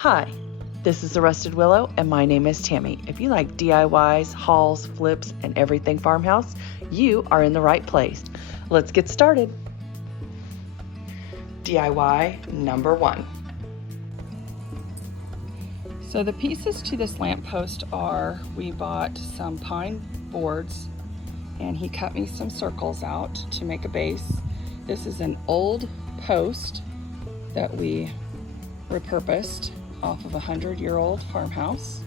Hi, this is the Rusted Willow, and my name is Tammie. If you like DIYs, hauls, flips, and everything farmhouse, you are in the right place. Let's get started. DIY number 1. So the pieces to this lamppost are, we bought some pine boards and he cut me some circles out to make a base. This is an old post that we repurposed off of a 100-year-old farmhouse.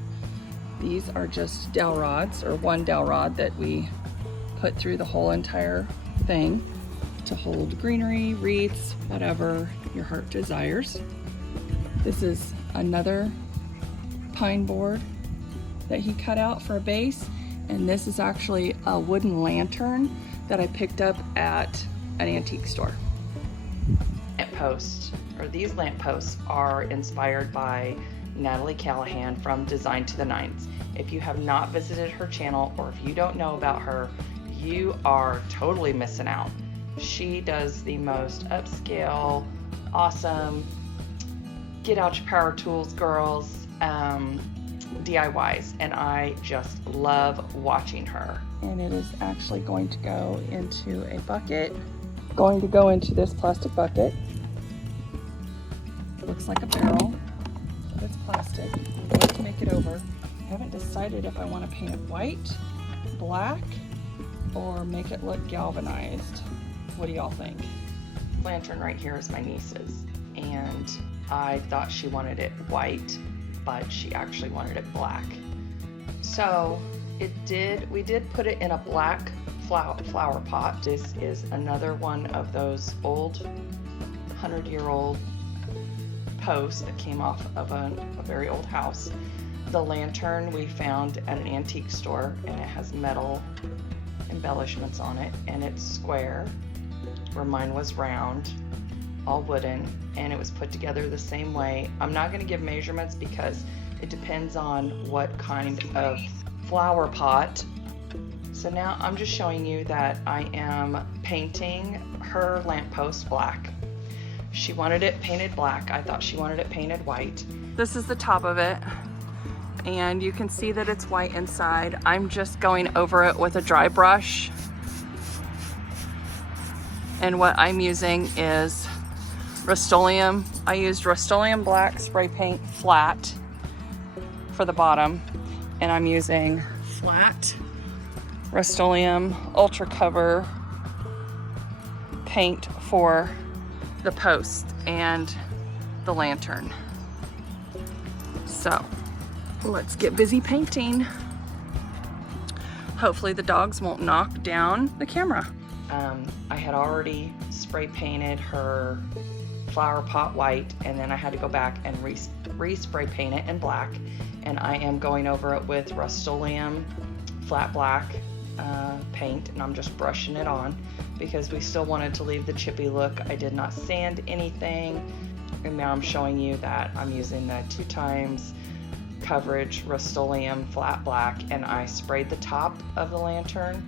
These are just dowel rods, or one dowel rod that we put through the whole entire thing to hold greenery, wreaths, whatever your heart desires. This is another pine board that he cut out for a base, and this is actually a wooden lantern that I picked up at an antique store. These lampposts are inspired by Natalie Callahan from Design to the Nines. If you have not visited her channel, or if you don't know about her, you are totally missing out. She does the most upscale, awesome, get out your power tools, girls, DIYs, and I just love watching her. And it is actually going to go into a bucket. Going to go into this plastic bucket. It looks like a barrel, but it's plastic. I'm going to make it over. I haven't decided if I want to paint it white, black, or make it look galvanized. What do y'all think? Lantern right here is my niece's, and I thought she wanted it white, but she actually wanted it black. So we did put it in a black flower pot. This is another one of those old 100-year-old posts that came off of a very old house. The lantern we found at an antique store, and it has metal embellishments on it, and it's square, where mine was round, all wooden, and it was put together the same way. I'm not going to give measurements because it depends on what kind of flower pot. So now I'm just showing you that I am painting her lamppost black. She wanted it painted black. I thought she wanted it painted white. This is the top of it, and you can see that it's white inside. I'm just going over it with a dry brush, and what I'm using is Rust-Oleum. I used Rust-Oleum black spray paint flat for the bottom, and I'm using flat Rust-Oleum Ultra Cover paint for the post and the lantern. So let's get busy painting. Hopefully the dogs won't knock down the camera. I had already spray painted her flower pot white, and then I had to go back and re-spray paint it in black, and I am going over it with Rust-Oleum flat black paint, and I'm just brushing it on because we still wanted to leave the chippy look. I did not sand anything, and now I'm showing you that I'm using the 2x coverage Rust-Oleum flat black, and I sprayed the top of the lantern,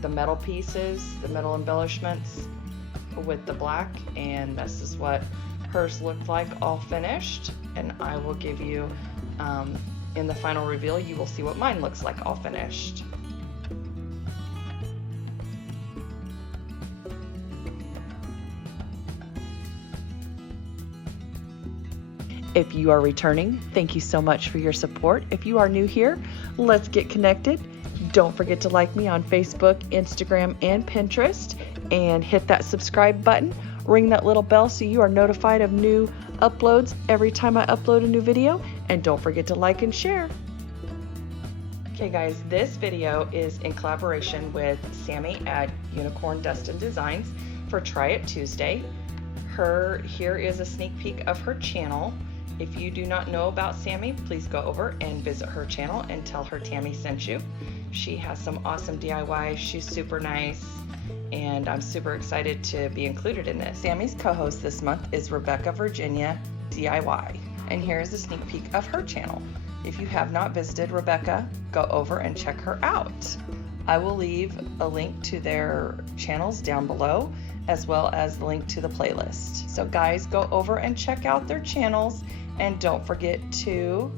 the metal pieces, the metal embellishments with the black, and this is what hers looked like all finished. And I will give you in the final reveal, you will see what mine looks like all finished. If you are returning, thank you so much for your support. If you are new here, let's get connected. Don't forget to like me on Facebook, Instagram, and Pinterest, and hit that subscribe button. Ring that little bell so you are notified of new uploads every time I upload a new video, and don't forget to like and share. Okay guys, this video is in collaboration with Sammy at Unicorn Dustin Designs for Try It Tuesday. Here is a sneak peek of her channel. If you do not know about Sammy, please go over and visit her channel and tell her Tammie sent you. She has some awesome DIYs. She's super nice, and I'm super excited to be included in this. Sammy's co-host this month is Rebecca Virginia DIY, and here is a sneak peek of her channel. If you have not visited Rebecca, go over and check her out. I will leave a link to their channels down below, as well as the link to the playlist. So guys, go over and check out their channels, and don't forget to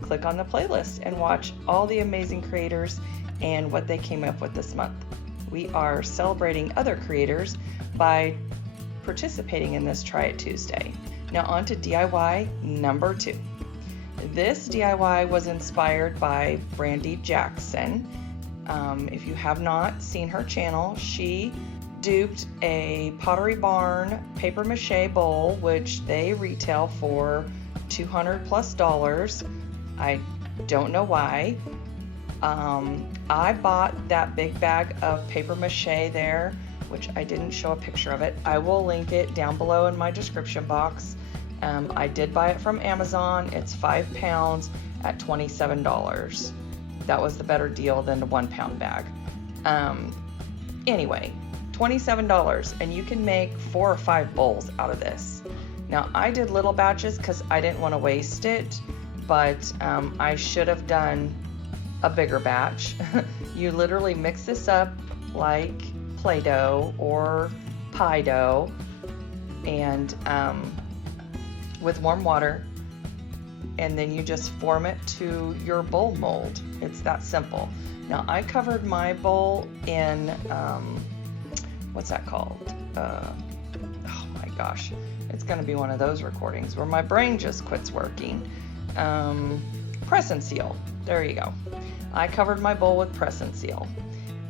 click on the playlist and watch all the amazing creators and what they came up with this month. We are celebrating other creators by participating in this Try It Tuesday. Now on to DIY number 2. This DIY was inspired by Brandy Jackson. If you have not seen her channel, she duped a Pottery Barn paper mache bowl, which they retail for $200+. I don't know why. I bought that big bag of paper mache there, which I didn't show a picture of it. I will link it down below in my description box. I did buy it from Amazon. It's 5 pounds at $27. That was the better deal than the 1 pound bag. Anyway, $27, and you can make 4 or 5 bowls out of this. Now I did little batches because I didn't want to waste it, but I should have done a bigger batch. You literally mix this up like Play-Doh or pie dough, and with warm water, and then you just form it to your bowl mold. It's that simple. Now I covered my bowl in what's that called? Oh my gosh, it's gonna be one of those recordings where my brain just quits working. Press and seal. There you go. I covered my bowl with press and seal,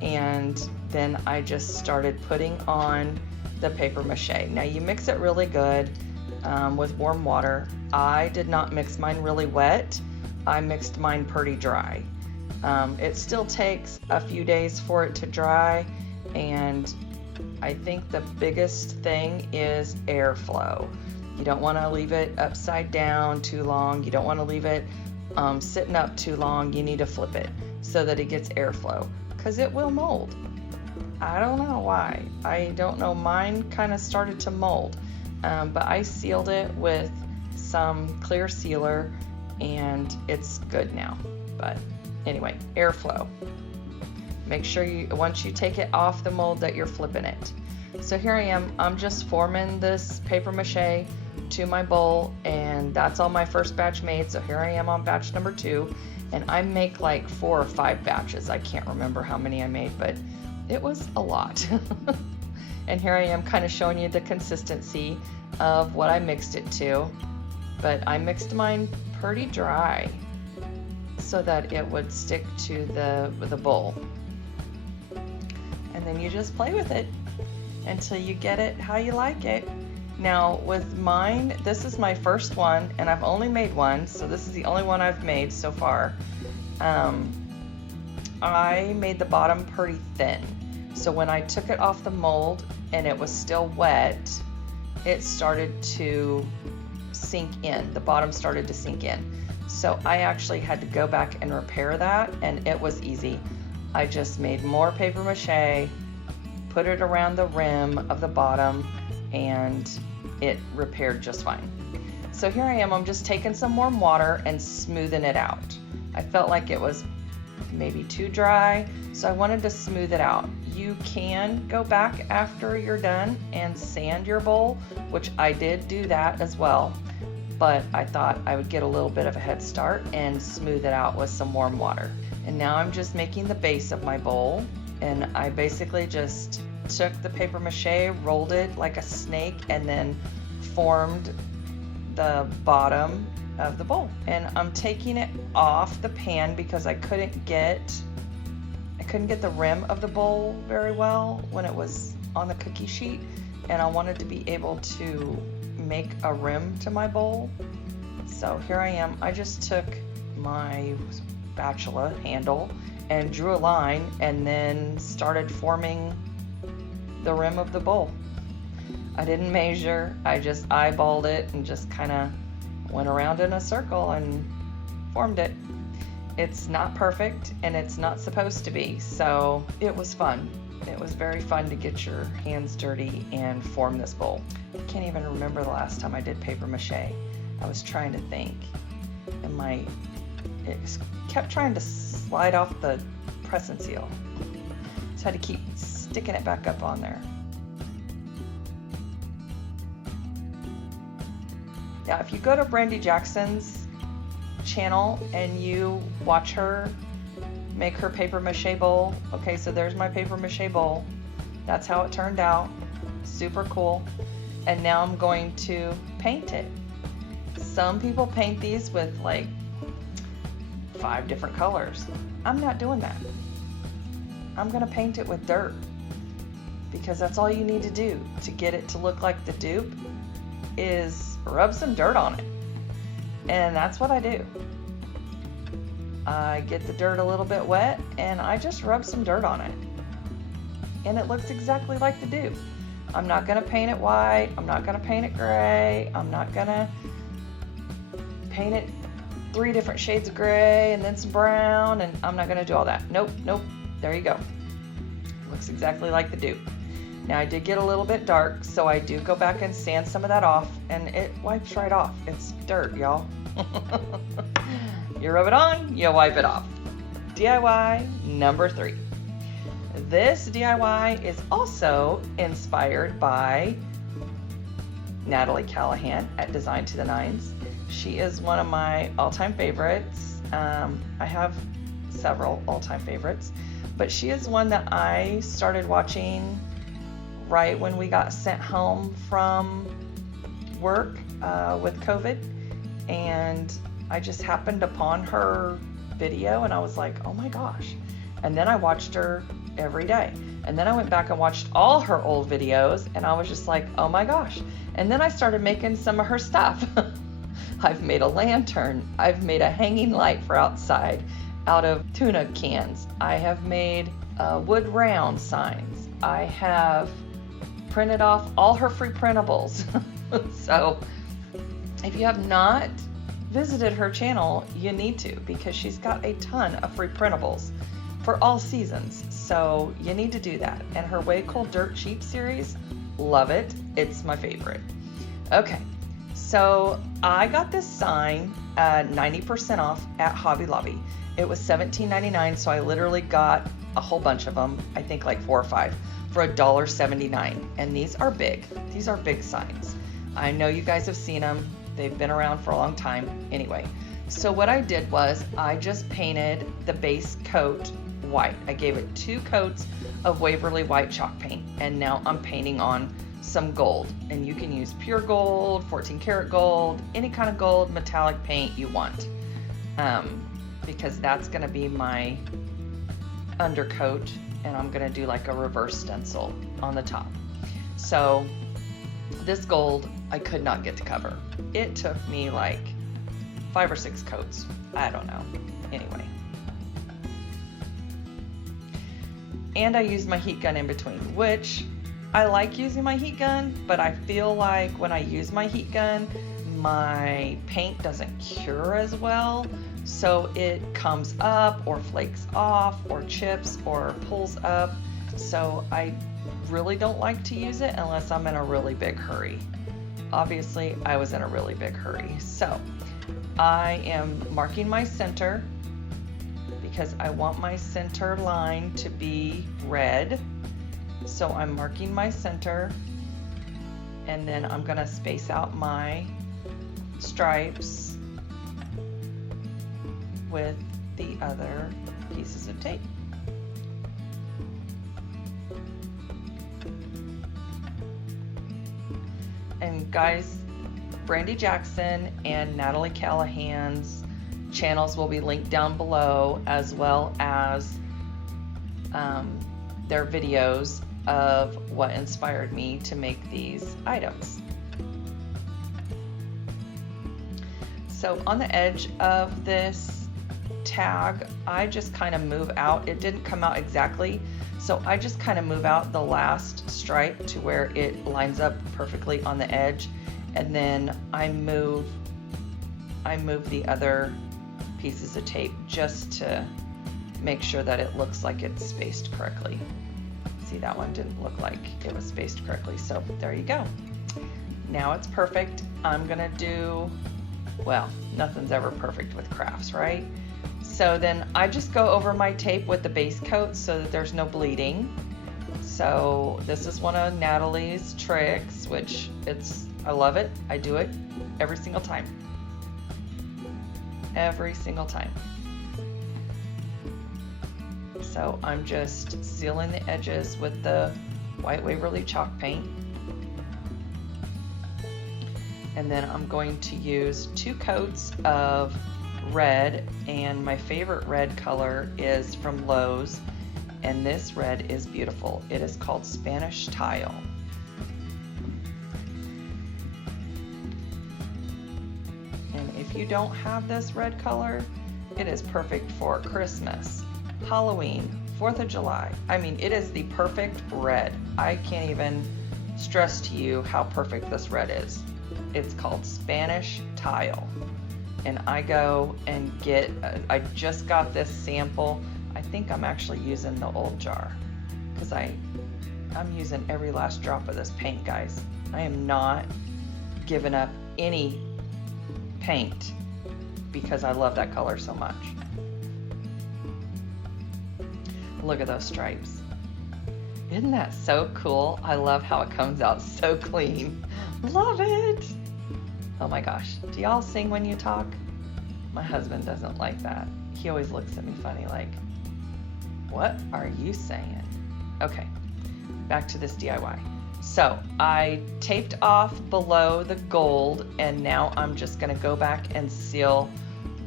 and then I just started putting on the paper mache. Now you mix it really good with warm water. I did not mix mine really wet. I mixed mine pretty dry. It still takes a few days for it to dry, and I think the biggest thing is airflow. You don't want to leave it upside down too long. You don't want to leave it sitting up too long. You need to flip it so that it gets airflow, because it will mold. I don't know why. I don't know. Mine kind of started to mold, but I sealed it with some clear sealer, and it's good now. But anyway, airflow. Make sure once you take it off the mold that you're flipping it. So here I am. I'm just forming this paper mache to my bowl, and that's all my first batch made. So here I am on batch number 2, and I make like 4 or 5 batches. I can't remember how many I made, but it was a lot. And here I am kind of showing you the consistency of what I mixed it to, but I mixed mine pretty dry so that it would stick to the bowl. And then you just play with it until you get it how you like it. Now with mine, this is my first one, and I've only made one, so this is the only one I've made so far. I made the bottom pretty thin, so when I took it off the mold and it was still wet, it started to sink in. The bottom started to sink in. So I actually had to go back and repair that, and it was easy. I just made more paper mache, put it around the rim of the bottom, and it repaired just fine. So here I am, I'm just taking some warm water and smoothing it out. I felt like it was maybe too dry, so I wanted to smooth it out. You can go back after you're done and sand your bowl, which I did do that as well, but I thought I would get a little bit of a head start and smooth it out with some warm water. And now I'm just making the base of my bowl, and I basically just took the paper mache, rolled it like a snake, and then formed the bottom of the bowl. And I'm taking it off the pan because I couldn't get the rim of the bowl very well when it was on the cookie sheet, and I wanted to be able to make a rim to my bowl. So here I am. I just took my spatula handle and drew a line, and then started forming the rim of the bowl. I didn't measure, I just eyeballed it and just kind of went around in a circle and formed it. It's not perfect, and it's not supposed to be, so it was fun. It was very fun to get your hands dirty and form this bowl. I can't even remember the last time I did paper mache. I was trying to think, and it kept trying to slide off the press and seal. So I had to keep sticking it back up on there. Yeah, if you go to Brandy Jackson's channel and you watch her make her paper mache bowl. Okay, so there's my paper mache bowl. That's how it turned out. Super cool. And now I'm going to paint it. Some people paint these with like 5 different colors. I'm not doing that. I'm gonna paint it with dirt because that's all you need to do to get it to look like the dupe is rub some dirt on it. And that's what I do. I get the dirt a little bit wet and I just rub some dirt on it. And it looks exactly like the dupe. I'm not gonna paint it white. I'm not gonna paint it gray. I'm not gonna paint it 3 different shades of gray and then some brown, and I'm not gonna do all that. Nope, nope, there you go. Looks exactly like the dupe. Now I did get a little bit dark, so I do go back and sand some of that off, and it wipes right off. It's dirt, y'all. You rub it on, you wipe it off. DIY number 3. This DIY is also inspired by Natalie Callahan at Design to the Nines. She is one of my all-time favorites. I have several all-time favorites, but she is one that I started watching right when we got sent home from work with COVID, and I just happened upon her video and I was like, oh my gosh. And then I watched her every day. And then I went back and watched all her old videos and I was just like, oh my gosh. And then I started making some of her stuff. I've made a lantern. I've made a hanging light for outside out of tuna cans. I have made wood round signs. I have printed off all her free printables. So if you have not visited her channel, you need to, because she's got a ton of free printables for all seasons. So you need to do that. And her Way Cold Dirt Cheap series, love it. It's my favorite. Okay, so I got this sign 90% off at Hobby Lobby. It was $17.99, so I literally got a whole bunch of them, I think like 4 or 5, for $1.79. And these are big. These are big signs. I know you guys have seen them. They've been around for a long time. Anyway, so what I did was I just painted the base coat white. I gave it 2 coats of Waverly white chalk paint, and now I'm painting on some gold. And you can use pure gold, 14 karat gold, any kind of gold metallic paint you want, because that's going to be my undercoat, and I'm going to do like a reverse stencil on the top. So this gold I could not get to cover. It took me like 5 or 6 coats. I don't know. Anyway. And I used my heat gun in between, which I like using my heat gun, but I feel like when I use my heat gun, my paint doesn't cure as well. So it comes up or flakes off or chips or pulls up. So I really don't like to use it unless I'm in a really big hurry. Obviously, I was in a really big hurry. So I am marking my center because I want my center line to be red. So I'm marking my center, and then I'm gonna space out my stripes with the other pieces of tape. And guys, Brandy Jackson and Natalie Callahan's channels will be linked down below, as well as their videos of what inspired me to make these items. So on the edge of this tag, I just kind of move out. It didn't come out exactly, so I just kind of move out the last stripe to where it lines up perfectly on the edge, and then I move the other pieces of tape just to make sure that it looks like it's spaced correctly. See, that one didn't look like it was spaced correctly, so there you go. Now it's perfect. I'm gonna do, well, nothing's ever perfect with crafts, right? So then I just go over my tape with the base coat so that there's no bleeding. So this is one of Natalie's tricks, which it's I love it. I do it every single time. Every single time. So I'm just sealing the edges with the white Waverly chalk paint. And then I'm going to use 2 coats of red, and my favorite red color is from Lowe's, and this red is beautiful. It is called Spanish Tile. And if you don't have this red color, it is perfect for Christmas, Halloween, 4th of July. I mean, it is the perfect red. I can't even stress to you how perfect this red is. It's called Spanish Tile. And I go and get, I just got this sample. I think I'm actually using the old jar because I'm using every last drop of this paint, guys. I am not giving up any paint because I love that color so much. Look at those stripes. Isn't that so cool? I love how it comes out so clean. Love it. Oh my gosh. Do y'all sing when you talk? My husband doesn't like that. He always looks at me funny like, what are you saying? Okay, back to this DIY. So I taped off below the gold, and now I'm just gonna go back and seal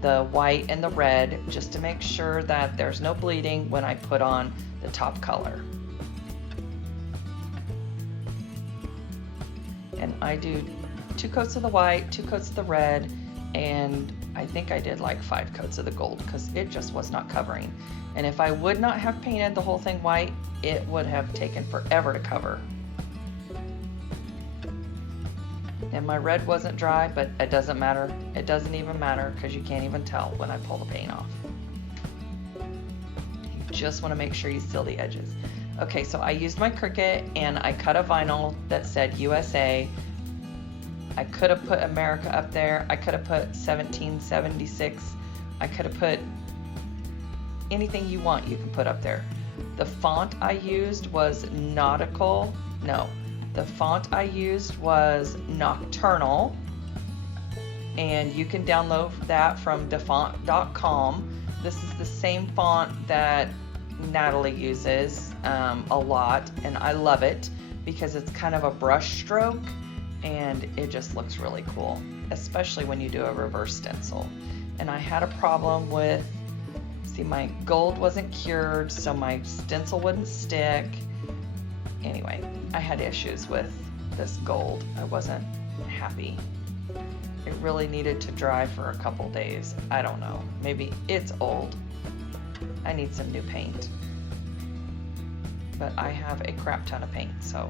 the white and the red just to make sure that there's no bleeding when I put on the top color. And I do 2 coats of the white, 2 coats of the red, and I think I did like 5 coats of the gold because it just was not covering. And if I would not have painted the whole thing white, it would have taken forever to cover. And my red wasn't dry, but it doesn't matter. It doesn't even matter because you can't even tell when I pull the paint off. You just want to make sure you seal the edges. Okay, so I used my Cricut and I cut a vinyl that said USA. I could have put America up there. I could have put 1776. I could have put anything you want, you can put up there. The font I used was nautical. No, the font I used was nocturnal. And you can download that from defont.com. This is the same font that Natalie uses a lot, and I love it because it's kind of a brush stroke and it just looks really cool, especially when you do a reverse stencil. And I had a problem with, see, my gold wasn't cured, so my stencil wouldn't stick. Anyway, I had issues with this gold. I wasn't happy. It really needed to dry for a couple days. I don't know, maybe it's old. I need some new paint. But I have a crap ton of paint, so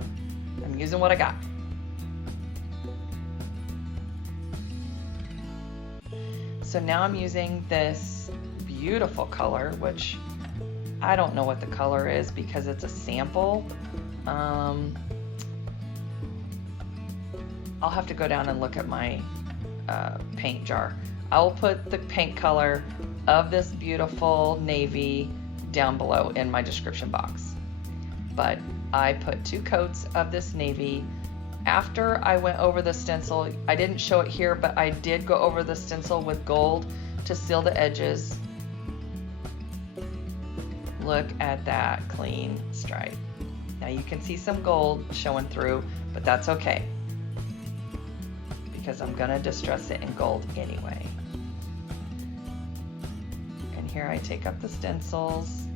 I'm using what I got. So now I'm using this beautiful color, which I don't know what the color is because it's a sample. I'll have to go down and look at my paint jar. I'll put the paint color of this beautiful navy down below in my description box. But I put 2 coats of this navy. After I went over the stencil, I didn't show it here, but I did go over the stencil with gold to seal the edges. Look at that clean stripe. Now you can see some gold showing through, but that's okay because I'm gonna distress it in gold anyway. And here I take up the stencils.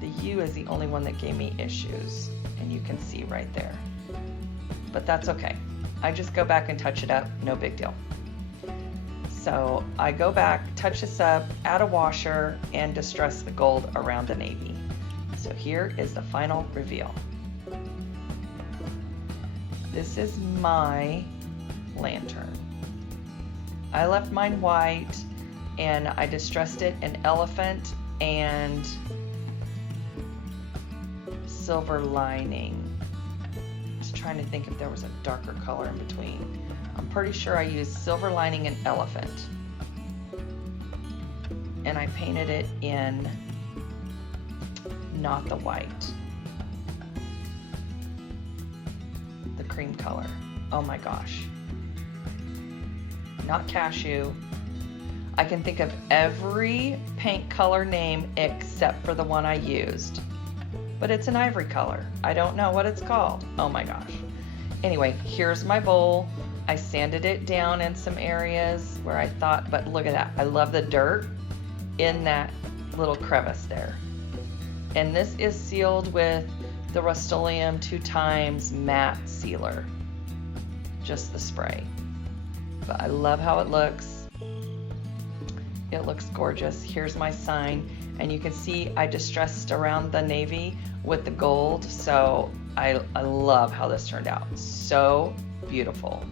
The U is the only one that gave me issues, and you can see right there. But that's okay. I just go back and touch it up, no big deal. So I go back, touch this up, add a washer, and distress the gold around the navy. So here is the final reveal. This is my lantern. I left mine white and I distressed it in elephant and silver lining. Just trying to think if there was a darker color in between. I'm pretty sure I used silver lining and elephant. And I painted it in not the white. cream color. Oh my gosh. Not cashew. I can think of every paint color name except for the one I used. But it's an ivory color. I don't know what it's called. Oh my gosh. Anyway, here's my bowl. I sanded it down in some areas where I thought, but look at that. I love the dirt in that little crevice there. And this is sealed with the Rust-Oleum 2x matte sealer. Just the spray. But I love how it looks. It looks gorgeous. Here's my sign. And you can see I distressed around the navy with the gold. So I love how this turned out. So beautiful.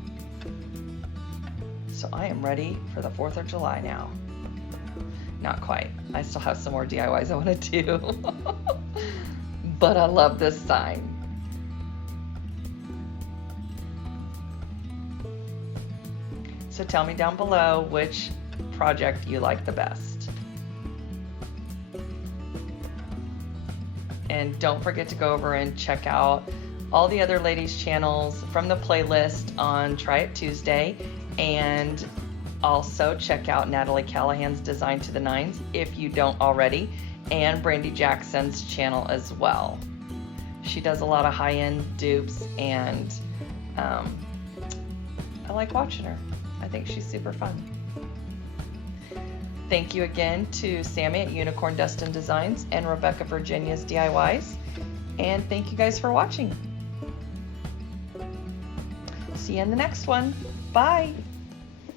So I am ready for the 4th of July now. Not quite. I still have some more DIYs I want to do. But I love this sign. So tell me down below which project you like the best. And don't forget to go over and check out all the other ladies' channels from the playlist on Try It Tuesday, and also check out Natalie Callahan's Design to the Nines if you don't already, and Brandy Jackson's channel as well. She does a lot of high-end dupes, and I like watching her. I think she's super fun. Thank you again to Sammy at Unicorn Dustin Designs and Rebecca Virginia's DIYs, and thank you guys for watching. See you in the next one. Bye.